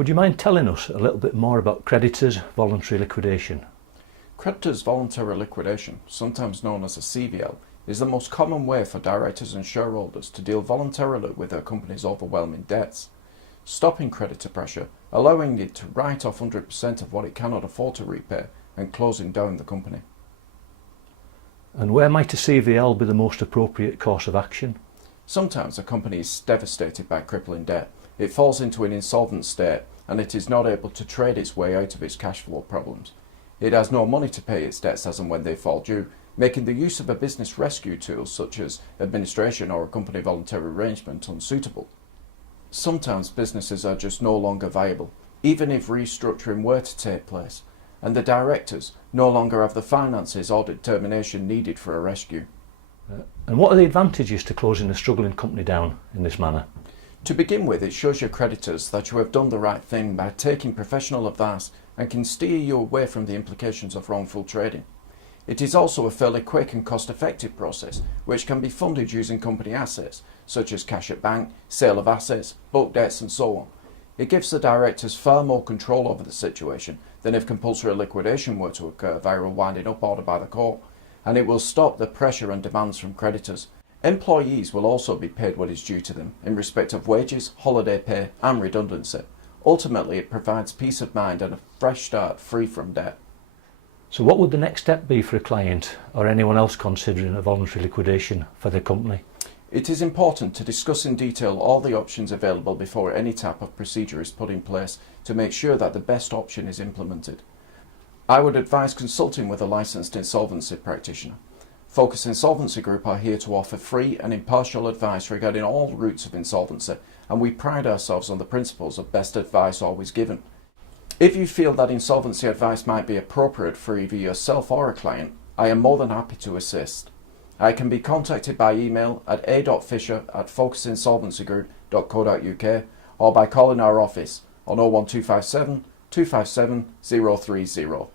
Would you mind telling us a little bit more about Creditors Voluntary Liquidation? Creditors Voluntary Liquidation, sometimes known as a CVL, is the most common way for directors and shareholders to deal voluntarily with their company's overwhelming debts, stopping creditor pressure, allowing it to write off 100% of what it cannot afford to repay, and closing down the company. And where might a CVL be the most appropriate course of action? Sometimes a company is devastated by crippling debt. It falls into an insolvent state and it is not able to trade its way out of its cash flow problems. It has no money to pay its debts as and when they fall due, making the use of a business rescue tool such as administration or a company voluntary arrangement unsuitable. Sometimes businesses are just no longer viable, even if restructuring were to take place, and the directors no longer have the finances or determination needed for a rescue. And what are the advantages to closing a struggling company down in this manner? To begin with, it shows your creditors that you have done the right thing by taking professional advice and can steer you away from the implications of wrongful trading. It is also a fairly quick and cost-effective process which can be funded using company assets such as cash at bank, sale of assets, bulk debts and so on. It gives the directors far more control over the situation than if compulsory liquidation were to occur via a winding up order by the court, and it will stop the pressure and demands from creditors. Employees will also be paid what is due to them in respect of wages, holiday pay and redundancy. Ultimately, it provides peace of mind and a fresh start free from debt. So what would the next step be for a client or anyone else considering a voluntary liquidation for their company? It is important to discuss in detail all the options available before any type of procedure is put in place to make sure that the best option is implemented. I would advise consulting with a licensed insolvency practitioner. Focus Insolvency Group are here to offer free and impartial advice regarding all routes of insolvency, and we pride ourselves on the principles of best advice always given. If you feel that insolvency advice might be appropriate for either yourself or a client, I am more than happy to assist. I can be contacted by email at a.fisher@focusinsolvencygroup.co.uk or by calling our office on 01257 257 030.